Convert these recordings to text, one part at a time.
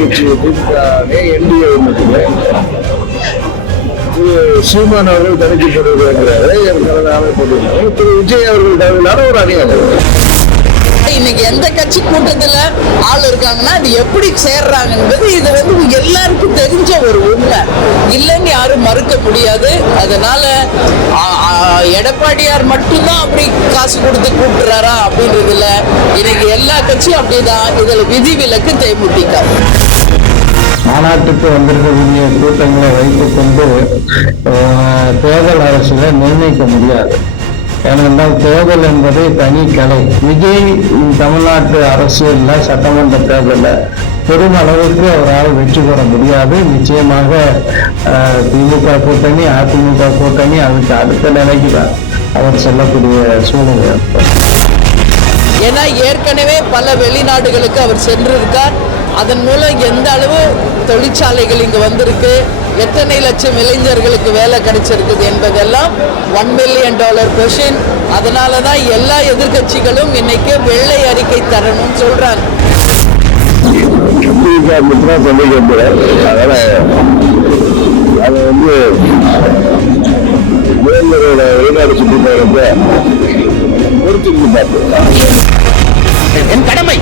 கட்சி என்டிஏ மட்டுமே சீமான் அவர்கள் தணிக்கப்படுகிறாரு. கடந்த அமைப்பு திரு விஜய் அவர்கள் தலைமையிலான ஒரு அணியாக இன்னைக்கு எந்த கட்சி கூட்டத்துல ஆள் இருக்காங்கன்னா அது எப்படி சேர்றாங்கன்றது இது எல்லாருக்கும் தெரிஞ்ச ஒரு உண்மை இல்லைன்னு யாரும் மறுக்க முடியாது. அதனால எடப்பாடியார் மட்டும்தான் அப்படி காசு கொடுத்து கூப்பிடுறாரா அப்படின்றதுல இன்னைக்கு எல்லா கட்சியும் அப்படிதான். இதுல விதிவிலக்கு தேமுதிக. மாநாட்டுக்கு வந்திருக்கக்கூடிய கூட்டங்களை வைத்துக் கொண்டு தேர்தல் அரசியலை நிர்ணயிக்க முடியாது. ஏனென்றால் தேர்தல் என்பது தனி கலை. விஜய் தமிழ்நாட்டு அரசியலில் சட்டமன்ற தேர்தலில் பெரும் அளவுக்கு அவரால் வெற்றி பெற முடியாது. நிச்சயமாக திமுக கூட்டணி, அதிமுக கூட்டணி அதுக்கு அடுத்த நிலைக்கு தான் அவர் செல்லக்கூடிய சூழ்நிலை. ஏன்னா ஏற்கனவே பல வெளிநாடுகளுக்கு அவர் சென்றிருக்கார். அதன் மூலம் எந்த அளவு தொழிற்சாலைகள் இங்கு வந்திருக்கு, எத்தனை லட்சம் இளைஞர்களுக்கு வேலை கிடைச்சிருக்குது என்பதெல்லாம் $1 மில்லியன் கொஷின். அதனால தான் எல்லா எதிர்கட்சிகளும் இன்னைக்கு வெள்ளை அறிக்கை தரணும்னு சொல்றாங்க. அதனால அது வெளிநாடு சுற்றி போறப்ப பொறுத்திருந்து பார்ப்போம். என் கடமை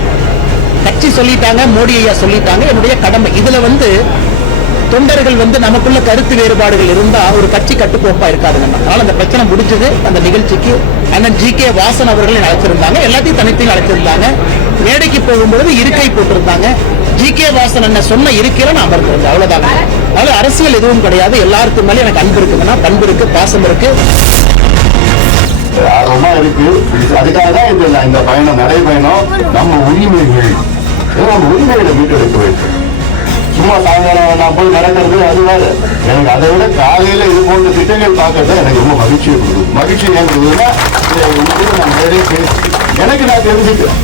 கட்சி சொல்லிட்டாங்க, மோடி ஐயா சொல்லிட்டாங்க, என்னுடைய கடமை. இதுல தொண்டர்கள் நமக்குள்ள கருத்து வேறுபாடுகள் இருந்தா ஒரு கட்சி கட்டுக்கோப்பா இருக்காதுங்க. அதனால அந்த பிரச்சனை முடிஞ்சது. அந்த நிகழ்ச்சிக்கு அண்ணன் ஜி.கே. வாசன் அவர்களை அழைச்சிருந்தாங்க, எல்லாத்தையும் தனித்தையும் அழைச்சிருந்தாங்க. மேடைக்கு போகும்பொழுது இருக்கை போட்டிருந்தாங்க. ஜி.கே. வாசன் அண்ணன் சொன்ன இருக்கையில நான் அமர்ந்திருந்தேன், அவ்வளவுதாங்க. அதனால அரசியல் எதுவும் கிடையாது. எல்லாருக்கும் மேலே எனக்கு அன்பு இருக்குதுன்னா, பண்பு இருக்கு, பாசம் இருக்கு, ஆர்வமா இருக்கு. அதுக்காக தான் இந்த பயணம், நடைபயணம். நம்ம உரிமைகள், நம்ம உரிமைகளை மீட்டெடுக்க வேண்டும். சும்மா சாயங்காலம் நான் போய் நடக்கிறது அது வேறு. எனக்கு அதை விட காலையில இது போன்ற திட்டங்கள் பார்க்கறது எனக்கு ரொம்ப மகிழ்ச்சியை கொடுக்குது. மகிழ்ச்சி ஏன் கொடுக்குதுன்னா நான் நிறைய பேசி எனக்கு நான் தெரிஞ்சுக்கிறேன்.